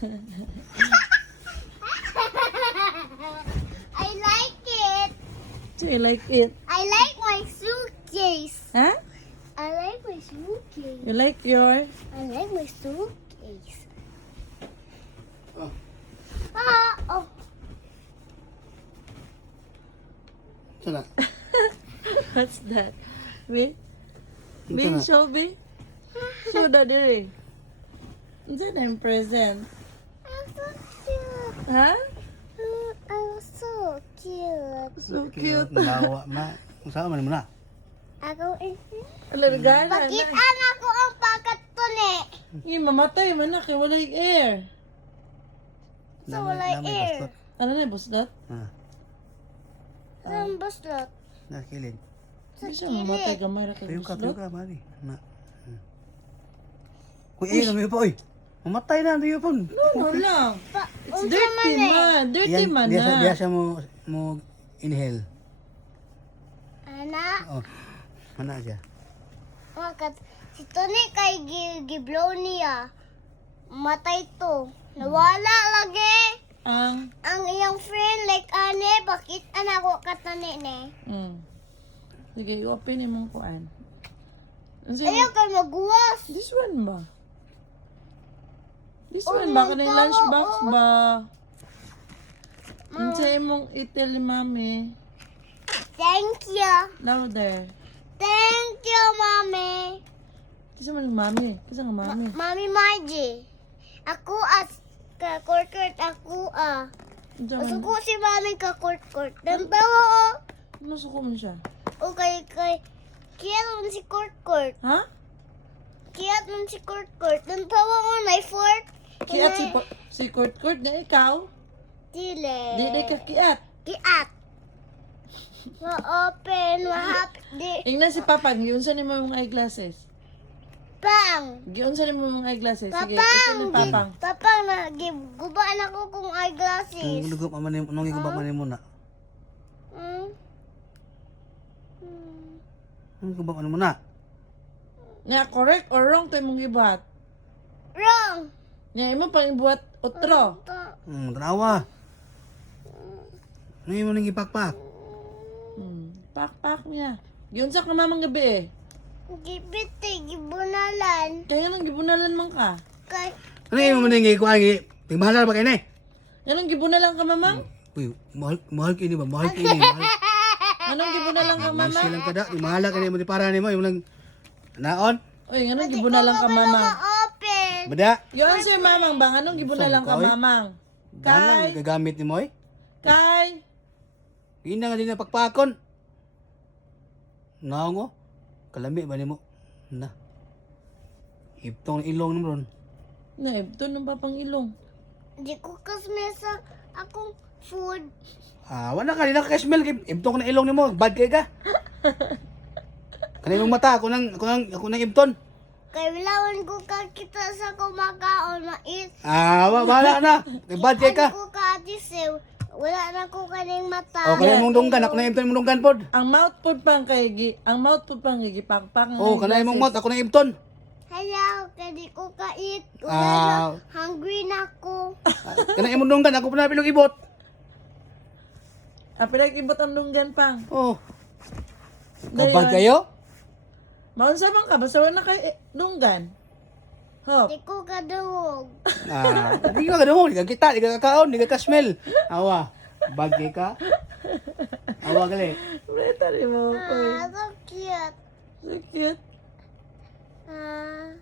I like it. Do you like it? I like my suitcase. Huh? I like my suitcase. You like your... I like my suitcase. Oh. Oh. Sana. What's that? Be? Ito Be, na. Shelby? Show that diri. Is that a present? I'm so cute. Huh? I'm so cute. So cute. Lawa, ma. Kung saan man mo na? Ako Alabigana Bakit na. anak ko ang pagkatuni? Mamatay man na kay walay air. So walay air. Bastot. Ano na busdot? Ah, Saan baslot? nakilid. Hindi siya mamatay gamay ra kay Tuyong busdot. ka, mali. Na. Kuy, ano pa, oy. Mamatay na, tuyo pang. Ano lang. It's Unsa dirty man eh? man. Dirty man Diya na. siya mo inhale. Anak, Oh. Mana siya? makat si Tony kay giblow niya. Matay to. Nawala lagi. Ang iyang friend like ane, bakit anak ko katani ne? Sige, open yung mong kuan. Ano sa'yo? Ayaw kay magwas. This one ba? This Oh, one ba? Kanang nagtawa, lunchbox oh. ba? Ano sa'yo mong itil ni mami? Thank you. Louder. Thank you, Mami. Kasi man yung mami. Kasi nga mami. Mami Margie. Ako as ka-court-court ako Diyan. Masuko si Mami ka-court-court. Dantawa Masuko mo siya. o kay kaya nun si court-court. Ha? Kaya nun si court-court. Dantawa mo na fort. Kiat si Kurt na ikaw? Dile. Di ka kiat. Kiat. Ma-open. Ma-happy. Di. Ingnan si Papa. Giunsan ni mo yung eyeglasses. Pang. Giunsan ni mo yung eyeglasses. Sige, Papang. ito ni Papang. Papang na. Gubaan ako kung eyeglasses. Nung lugo pa man nung iguba man mo na. Hmm? Nung iguba man mo na. Nga, correct or wrong to imong gibuhat? Wrong. Nga, imo pang ibuhat otro. Tanawa. Ano mo nang ipakpak? Pak niya. Giunsa ka mamang gabi eh. Gipiti. Gibunalan. Kaya nang gibunalan man ka. Kay. Ano mo nang ikuan gi? Tingmahala ba kay ne? Yan ang gibunalan ka mamang? Uy, mahal kini ba? Mahal kini. Mahal. Anong gibunalan ka mamang? Silang kada, tingmahala kini mo di para nimo, yung lang naon. Uy, anong gibunalan ka mamang? Ma-open. Bada. Yun si mamang bang, anong gibunalan ka Saan ka, oy? mamang? Dalang gagamit ni mo eh. Kay, Hindi nga din na pakpakon. Naongo. Kalami ba nimo? Na. Iptong ilong mo ron. na, ito ng papang ilong. Di ko kasmesa akong food. Wala ka, di na ka-smell. Iptong na ilong nimo. Bad kay ka. Kanimong mata, ako nang ipton. Kay wilawan ko kakita sa kumakaon mais. Wala na. Bad kay ka. Ano ko ka-adisew. Wala na ko kaning mata. O, kaya mong dunggan. Ako na ipton mong dunggan pod. Ang mouth food pang gigipakpak. O, kanay mong mouth. Ako na ipton. Hello, kadi ko ka-eat. Wala Ah. na. Hungry na ko. Kanay mong dunggan. Ako pa na pilong ibot. Pinag-ibot ang lunggan pang. Oh. Dayon. Kabad kayo? Maunsa man ka, basta wala kay lunggan. Hop. Di ko kaduhog. Di ka kadungog. Di ka kita. Di ka kakaon. Di ka ka-smell. Awa. Bad kay ka. Awa gali. Breta rin mo ko. So cute. So cute. Ah.